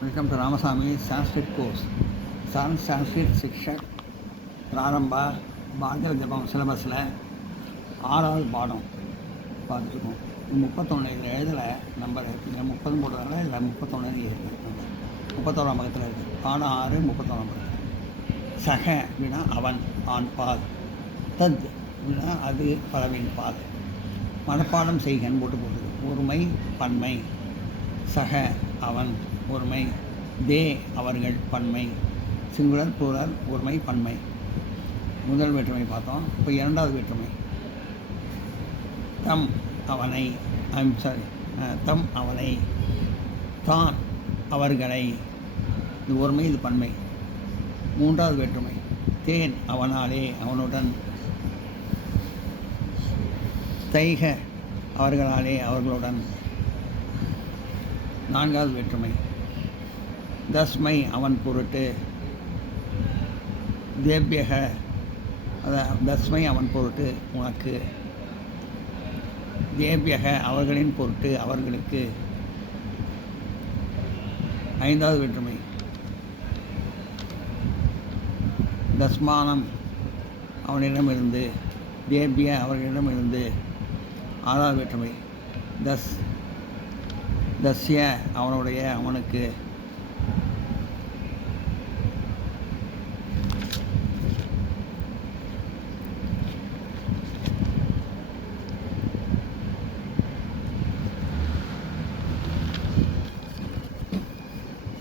Welcome to Ramasamy Sanskrit course. Sanskrit சிக்ஷக் பிராரம்பா பாரதிய ஜபம் சிலபஸில் 6வது பாடம் பார்த்துருக்கோம். 31 இதில் எழுதலை நம்பர் இருக்குது, 30 போட்டதில் இதில் 31 இருக்குது, 31ஆம் பக்கத்தில் இருக்குது. பாடம் 6 31ஆம் பக்கத்தில். சக அப்படின்னா அவன் ஆண் பால், தத் அப்படின்னா அது பறவையின் பால். மனப்பாடம் செய்கன்னு போட்டு ஒருமை பன்மை. சக அவன் ஒருமை, தே அவர்கள் பன்மை, சிங்குலர் ப்ளூரல் ஒருமை பன்மை. முதல் வேற்றுமை பார்த்தோம். இப்போ இரண்டாவது வேற்றுமை தம் அவனை, தம் அவனை, தான் அவர்களை. இது ஒருமை, இது பன்மை. மூன்றாவது வேற்றுமை தேன் அவனாலே அவனுடன், தைக அவர்களாலே அவர்களுடன். நான்காவது வேற்றுமை தஸ்மை அவன் பொருட்டு, தேபியக தஸ்மை அவன் பொருட்டு உனக்கு, தேபியக அவர்களின் பொருட்டு அவர்களுக்கு. ஐந்தாவது வேற்றுமை தஸ்மானம் அவனிடமிருந்து, தேபிய அவர்களிடமிருந்து. ஆறாவது வேற்றுமை தஸ்ய அவனுடைய அவனுக்கு.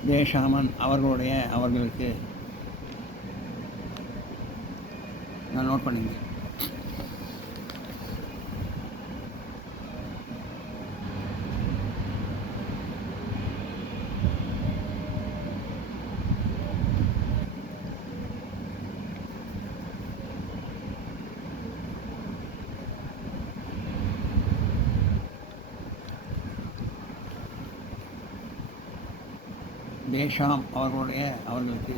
தேஷாமன் அவர்களுடைய அவர்களுக்கு. நான் நோட் பண்ணிங்க. தேஷாம் அவர்களுடைய அவர்களுக்கு.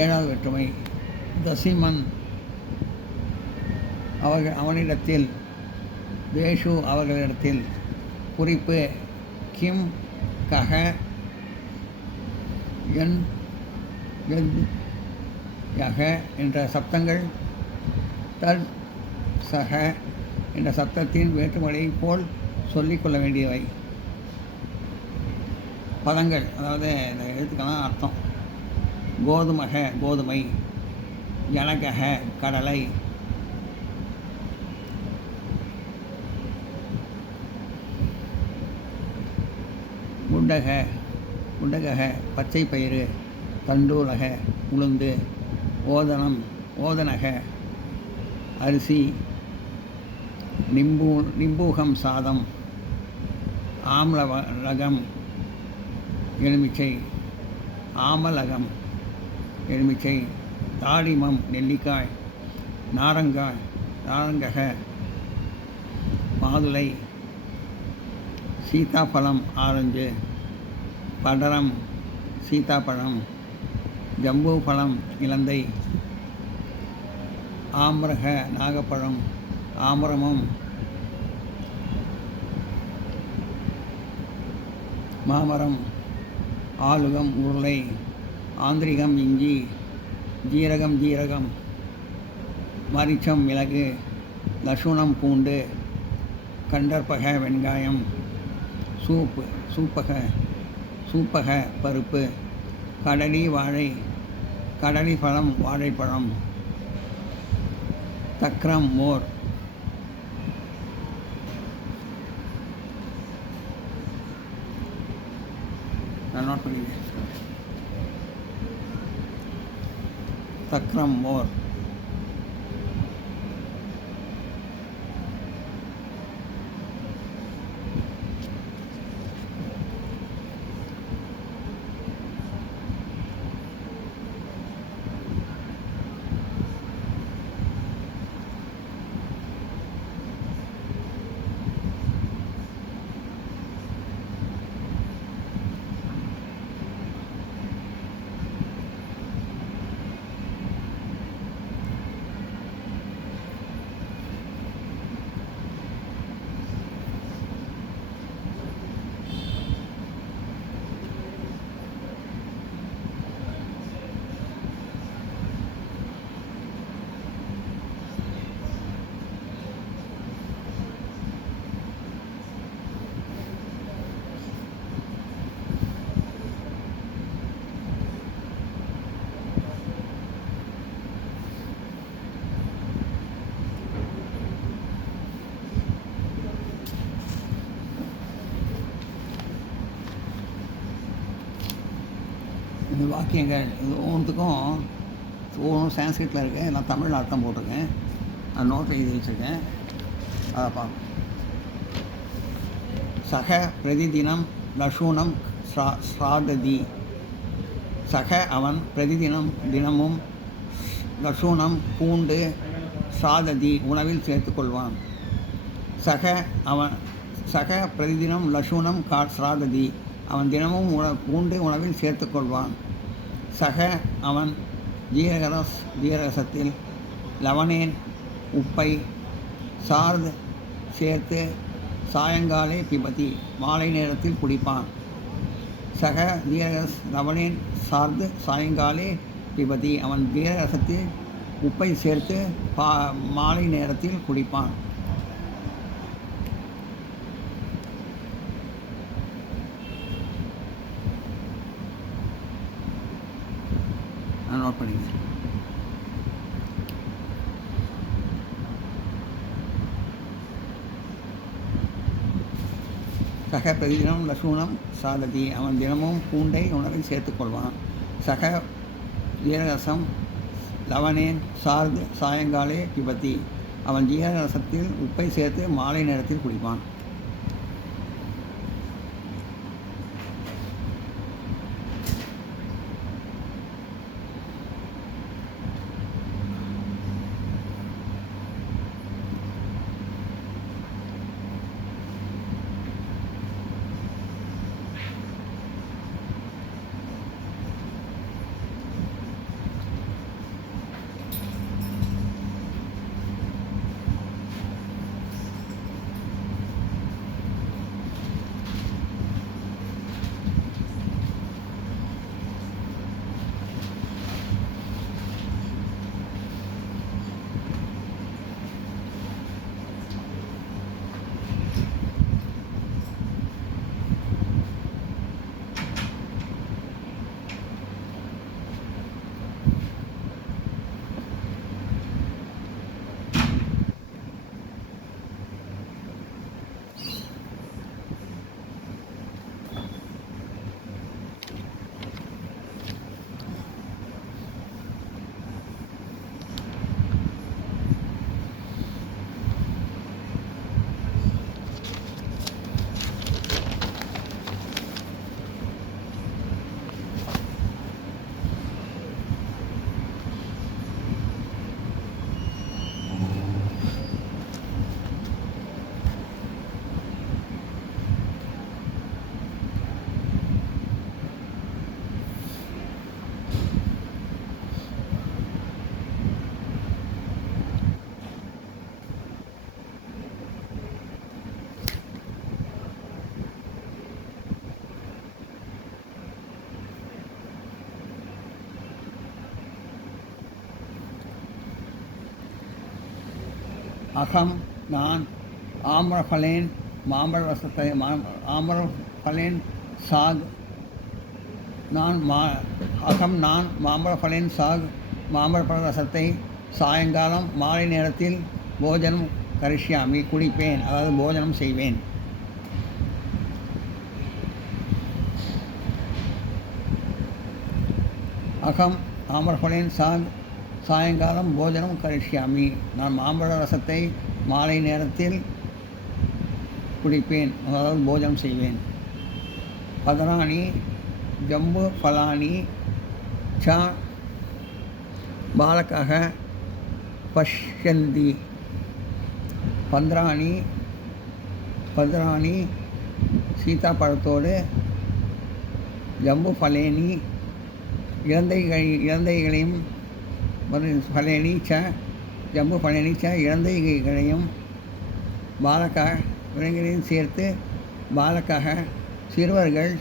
ஏழாவது வேற்றுமை தசிமன் அவனிடத்தில், வேஷு அவர்களிடத்தில். குறிப்பு கிம் கக என் யக என்ற சப்தங்கள் தட் சக என்ற சப்தத்தின் வேற்றுமொழியை போல் சொல்லிக்கொள்ள வேண்டியவை. பதங்கள், அதாவது இந்த எழுத்துக்கெல்லாம் அர்த்தம். கோதுமக கோதுமை, ஜனகக கடலை, முண்டகக பச்சை பயிறு, தண்டூலக உளுந்து, ஓதனக அரிசி, நிம்பூகம் சாதம், ஆம்லகம் எலுமிச்சை, ஆமலகம் எலுமிச்சை, தாடிமம் நெல்லிக்காய், நாரங்கக மாதுளை, சீதாப்பழம் ஆரஞ்சு, படரம் சீதாப்பழம், ஜம்பூ பழம் இலந்தை, ஆம்ரக நாகப்பழம், ஆமரமும், மாமரம், ஆலுகம் உருளை, ஆந்திரிகம் இஞ்சி, ஜீரகம், மரிச்சம் மிளகு, லசுணம் பூண்டு, கண்டற்பக வெங்காயம், சூப்பு சூப்பக பருப்பு, கடலி பழம் வாழைப்பழம், தக்ரம் மோர், நான் நோட் பண்ணிக்கிறேன். தக்ரம் மோர், இந்த வாக்கியங்கள் இது ஒவ்வொன்றுத்துக்கும் ஒவ்வொன்றும் சான்ஸ்கிரிட்டில் இருக்குது. நான் தமிழில் அர்த்தம் போட்டிருக்கேன். நான் நோட்டில் எழுதி வச்சுருக்கேன். அதை பார்ப்போம். சக பிரதிதினம் லஷூனம் ஸ்ராததி. சக அவன் தினமும் லஷூனம் பூண்டு ஸ்ராததி உணவில் சேர்த்துக்கொள்வான். சக பிரதிதினம் லஷூனம் ஸ்ராததி அவன் தினமும் பூண்டு உணவில் சேர்த்துக்கொள்வான். அவன் ஜீரகசத்தில் லவனேன் உப்பை சார்து சேர்த்து சாயங்காலே பிபதி மாலை நேரத்தில் குடிப்பான். லவனேன் சார்து சாயங்காலே பிபதி அவன் ஜீரகசத்தில் உப்பை சேர்த்து மாலை நேரத்தில் குடிப்பான். நோட் பண்ணிங்க. பிரதிதினம் லசூனம் சாததி அவன் தினமும் பூண்டை உணவில் சேர்த்துக்கொள்வான். ஜீரகசம் லவனேன் சார்து சாயங்காலே பிபதி அவன் ஜீரகசத்தில் உப்பை சேர்த்து மாலை நேரத்தில் குடிப்பான். அகம் நான் ஆம்ரஃபலேன் மாம்பழ ரசத்தை ஆம்ரஃபலேன் சாக் நான் மாம்பழஃபலேன் சாக் மாம்பழப்பழ ரசத்தை சாயங்காலம் மாலை நேரத்தில் போஜனம் கரிஷ்யாமி குடிப்பேன், அதாவது போஜனம் செய்வேன். அகம் ஆம்ரஃபலேன் சாக் சாயங்காலம் போஜனம் கரிஷ்யாமி, நான் மாம்பழ ரசத்தை மாலை நேரத்தில் குடிப்பேன், அதாவது போஜனம் செய்வேன். பதராணி ஜம்பு ஃபலானி ச பாலகாக பஷ்யந்தி. பத்ராணி சீதாப்பழத்தோடு, ஜம்பு ஃபலேனி இழந்தைகளையும், ஃபலேனி ச ஜம்பு ஃபலேனி ச இழந்தைகளையும், பாலகா விலங்குகளையும் சேர்த்து, பாலக்காக சிறுவர்கள்,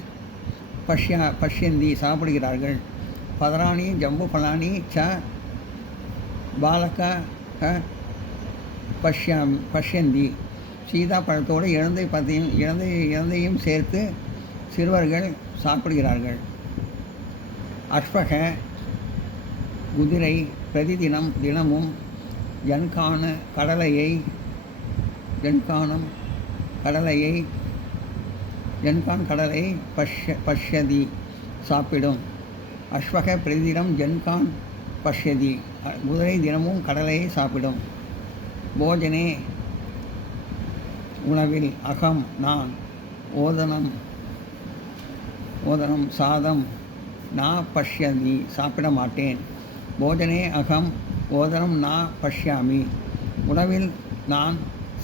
பஷ்யந்தி சாப்பிடுகிறார்கள். பதராணி ஜம்பு ஃபலானி ச பாலக்காக பஷ்யந்தி சீதாப்பழத்தோடு இழந்தையும் சேர்த்து சிறுவர்கள் சாப்பிடுகிறார்கள். அஷ்பக குதிரை தினமும் ஜன்கான கடலையை பஷ்யதி சாப்பிடும். அஷ்வக பிரதிதினம் ஜன்கான் பஷ்யதி, குதிரை தினமும் கடலையை சாப்பிடும். போஜனே உணவில், அகம் நான், ஓதனம் சாதம், நா பஷ்யமி சாப்பிட மாட்டேன். போஜனே அகம் ஓதனம் நா பஷ்யாமி, உணவில் நான்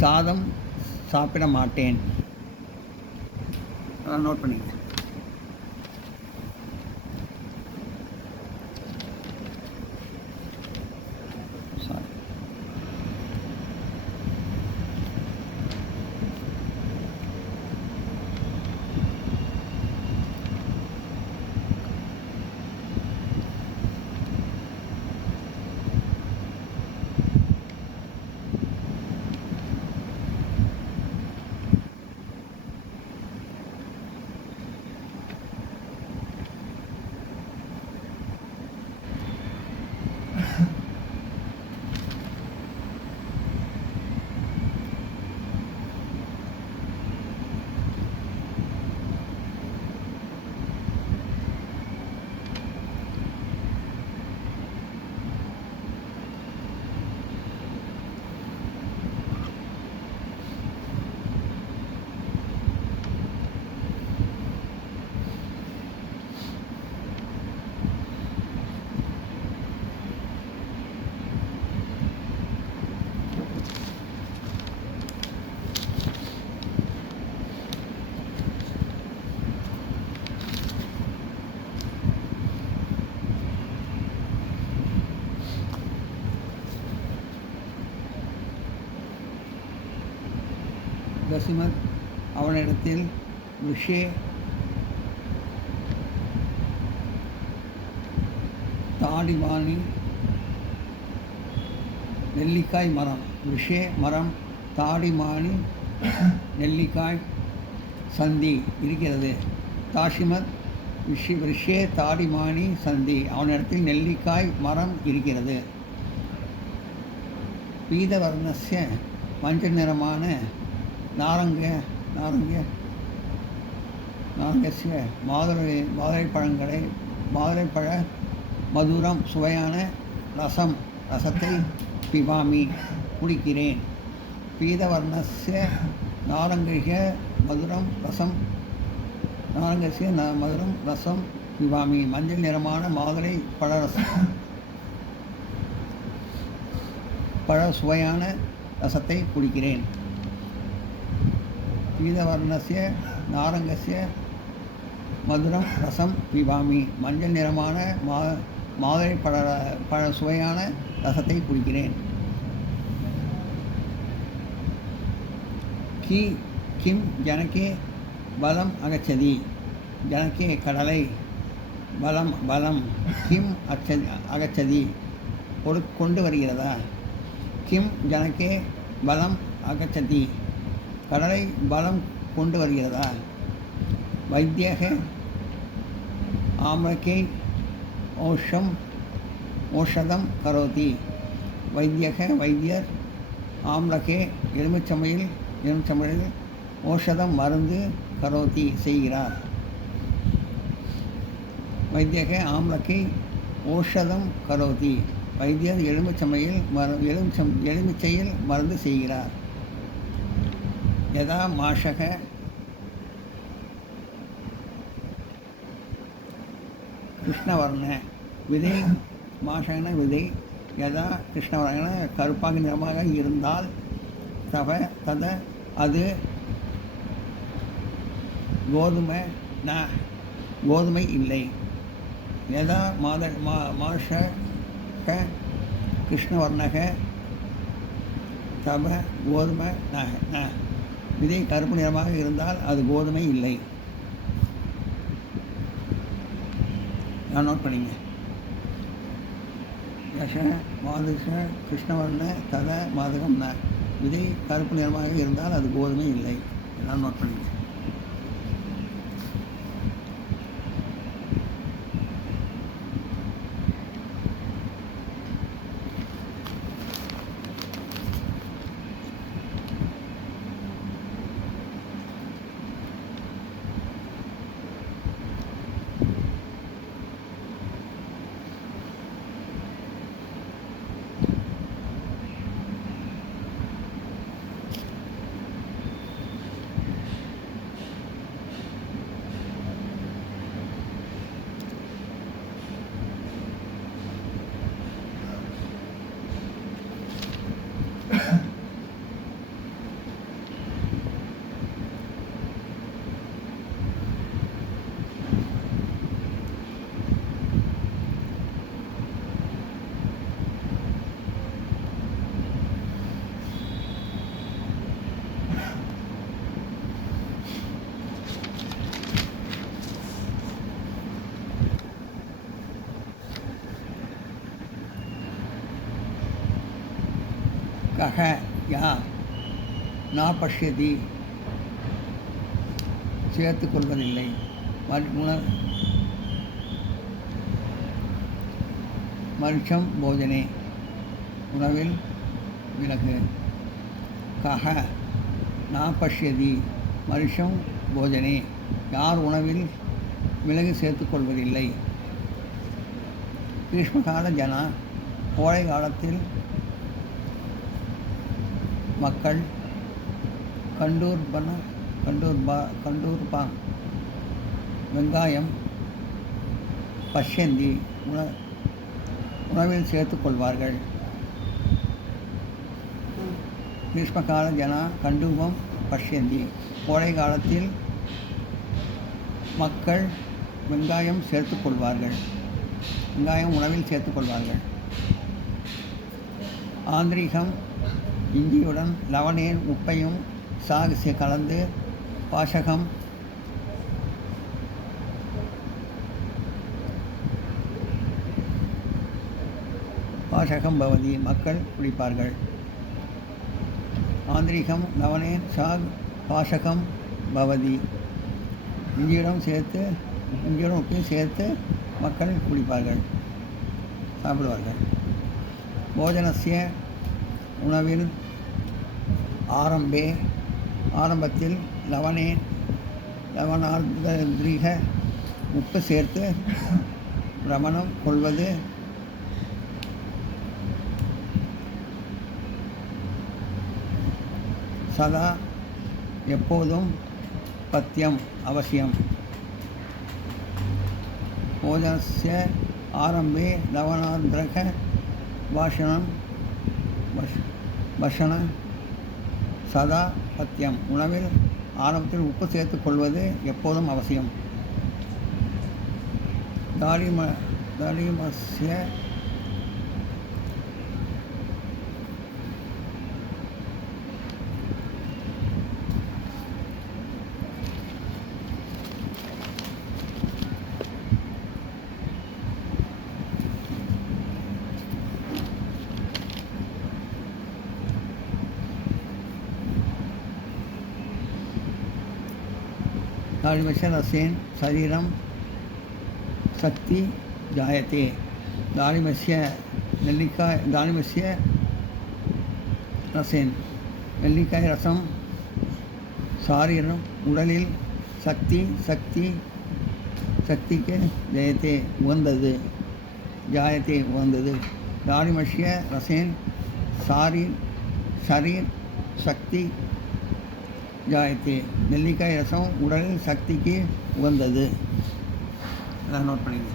சாதம் சாப்பிட மாட்டேன். நோட் பண்ணிங்க. தசிமத் அவனிடத்தில் விஷே தாடிமானி நெல்லிக்காய் மரம், விஷே மரம், தாடிமானி நெல்லிக்காய் சந்தி இருக்கிறது. தாஷிமத் விஷே தாடிமானி சந்தி, அவனிடத்தில் நெல்லிக்காய் மரம் இருக்கிறது. பீதவர்ணஸ்ய மஞ்சள் நிறமான நாரங்கஸ்ய மாதுளைப்பழ மதுரம் சுவையான ரசத்தை பிபாமி குடிக்கிறேன். பீதவர்ணஸ்ய நாரங்கஸ்ய மதுரம் ரசம் பிபாமி, மஞ்சள் நிறமான மாதுளை பழ சுவையான ரசத்தை குடிக்கிறேன். பீதவர்ணஸ்ய நாரங்கஸ்ய மதுரம் ரசம் பிபாமி, மஞ்சள் நிறமான மாதுளை பழ சுவையான ரசத்தை குடிக்கிறேன். கிம் ஜனகே பலம் அகச்சதி, ஜனகே கடலை, பலம் கிம் அகச்சதி கொண்டு வருகிறதா. கிம் ஜனகே பலம் அகச்சதி, கடலை பலம் கொண்டு வருகிறதா? வைத்தியக ஆம்ரகே ஓஷதம் கரோதி. வைத்தியர் ஆம்லகே எலுமிச்சம்பழத்தில் ஓஷதம் மருந்து கரோதி செய்கிறார். வைத்தியக ஆம்லகே ஓஷதம் கரோதி. வைத்தியர் எலுமிச்சையில் மருந்து செய்கிறார். யதா மாஷக கிருஷ்ணவர்ண விதை, மாஷகன விதை, யதா கிருஷ்ணவர்ண கருப்பாக நிறமாக இருந்தால் தத அது கோதுமை இல்லை. யதா மாஷக கிருஷ்ணவர்ணக தப கோதுமை விதை கருப்பு நிறமாக இருந்தால் அது கோதுமை இல்லை. நான் நோட் பண்ணிங்க. யஷ மாதுஷ கிருஷ்ணவர்ண தத மாதகம் விதை கருப்பு நிறமாக இருந்தால் அது கோதுமை இல்லை. நான் நோட் பண்ணிங்க. கஹ யா நா பஷ்யதி சேர்த்து கொள்வதில்லை. மரிஷம் போஜனே உணவில் விலகு. கஹ நா பஷ்யதி மரிஷம் போஜனே யார் உணவில் மிளகு சேர்த்து கொள்வதில்லை. கிருஷ்மகால ஜனா கோடை காலத்தில் மக்கள் கண்டூர்பான் வெங்காயம் பஷ்யந்தி உணவில் சேர்த்து கொள்வார்கள். கிருஷ்மகால ஜனா கண்டூபம் பஷ்யந்தி கோடை காலத்தில் மக்கள் வெங்காயம் சேர்த்து கொள்வார்கள். வெங்காயம் உணவில் சேர்த்து கொள்வார்கள். ஆந்திரிகம் இஞ்சியுடன் லவணேன் உப்பையும் சாகு கலந்து பாசகம் பவதி மக்கள் குடிப்பார்கள். ஆந்திரிகம் லவணேன் சாக் பாசகம் பவதி இஞ்சியுடன் உப்பையும் சேர்த்து மக்கள் குடிப்பார்கள், சாப்பிடுவார்கள். போஜனசிய உணவில் ஆரம்பத்தில் லவணார்திக உப்பு சேர்த்து பிரமணம் கொள்வது சதா எப்போதும் பத்தியம் அவசியம். போஜனஸ்ய ஆரம்பே லவணார்திக பஷண சதா பத்தியம் உணவில் ஆரம்பத்தில் உப்பு சேர்த்து கொள்வது எப்போதும் அவசியம். தாலிமஸ்ய दाडिमस्य रसेन शरीरं शक्ति जायते दाडिमस्य रसेन நெல்லிக்காய் ரசம் சாரீரம் உடலில் சக்திக்கு ஜெயத்தே உகந்தது ஜாயத்தே உகந்தது தாடிமஷ்ய ரசேன் ஷரீர் சக்தி ஜாயத்தே நெல்லிக்காய் ரசம் உடலில் சக்திக்கு உகந்தது. அதான் நோட் பண்ணிங்க.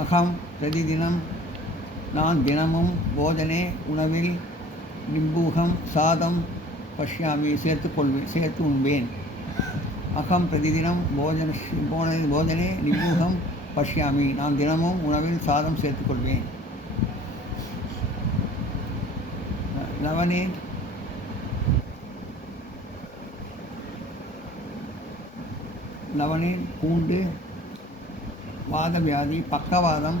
அகம் பிரதிதினம் நான் தினமும் போஜனே உணவில் நிம்பூகம் சாதம் பஷ்யாமி சேர்த்து உண்பேன். அகம் பிரதிதினம் போஜனே நிம்பூகம் பஷ்யாமி நான் தினமும் உணவில் சாதம் சேர்த்துக்கொள்வேன். லவனே பூண்டு வாத வியாதி பக்கவாதம்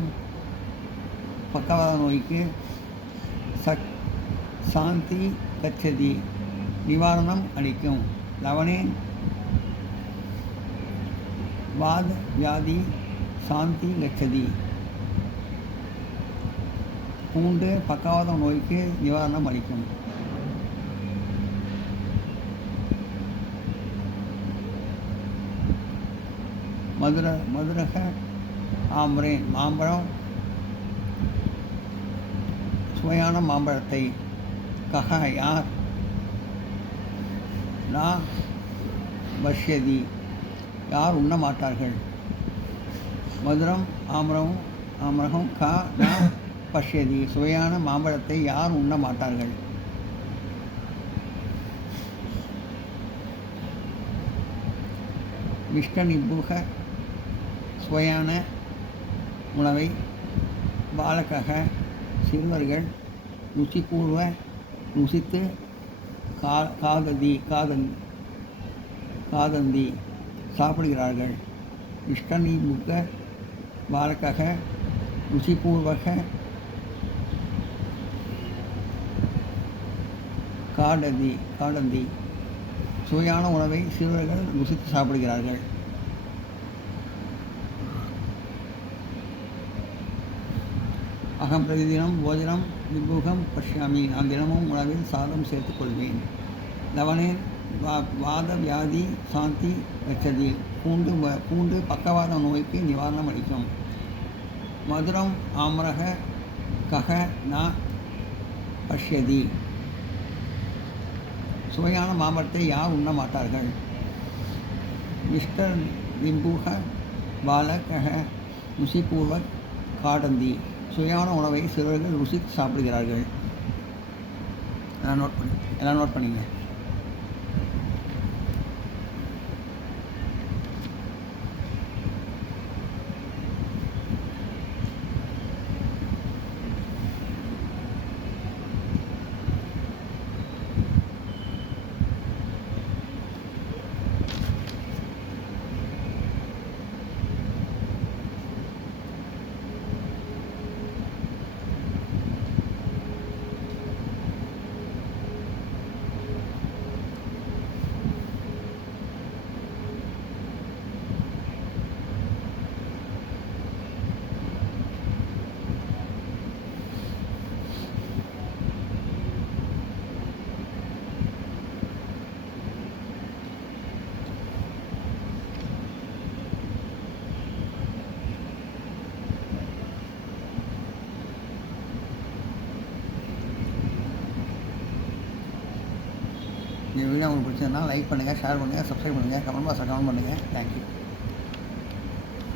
நோய்க்கு சாந்தி கச்சதி நிவாரணம் அளிக்கும். லவனே வாத வியாதி சாந்தி கச்சதி பூண்டு பக்கவாதம் நோய்க்கு நிவாரணம் அளிக்கும். மதுரக ஆம்பரேன் மாம்பழம் சுவையான மாம்பழத்தை கஹ யார் நா பஷ்யதி யார் உண்ண மாட்டார்கள். மதுரம் ஆமரகம் கா நா பஷ்யதி சுவையான மாம்பழத்தை யார் உண்ண மாட்டார்கள். மிஷ்டநிபுக சுவையான உணவை பாலகக சிறுவர்கள் ருசித்து காதந்தி சாப்பிடுகிறார்கள். இஷ்டநிபுக பாலகக ருசிபூர்வக காடந்தி சுவையான உணவை சிறுவர்கள் ருசித்து சாப்பிடுகிறார்கள். அகம் பிரதிதினம் போஜனம் நிபூகம் பஷ்யாமி நான் தினமும் உணவில் சாதம் சேர்த்துக்கொள்வேன். லவனே வாத வியாதி சாந்தி கச்சதி பூண்டு பக்கவாத நோய்க்கு நிவாரணம் அளிக்கும். மதுரம் ஆமரக கக ந பஷ்யதி சுவையான மாம்பழத்தை யார் உண்ண மாட்டார்கள். மிஸ்டர் நிம்பூக பாலகக ருசிபூர்வக் காடந்தி சுவையான உணவை சிறுவர்கள் ருசித்து சாப்பிடுகிறார்கள். எல்லாம் நோட் பண்ணிங்க. இந்த வீடியோ உங்களுக்கு பிடிச்சதுன்னா லைக் பண்ணுங்கள், ஷேர் பண்ணுங்கள், சப்ஸ்கிரைப் பண்ணுங்கள், கமெண்ட் பாக்ஸில் கமெண்ட் பண்ணுங்கள். தேங்க்யூ.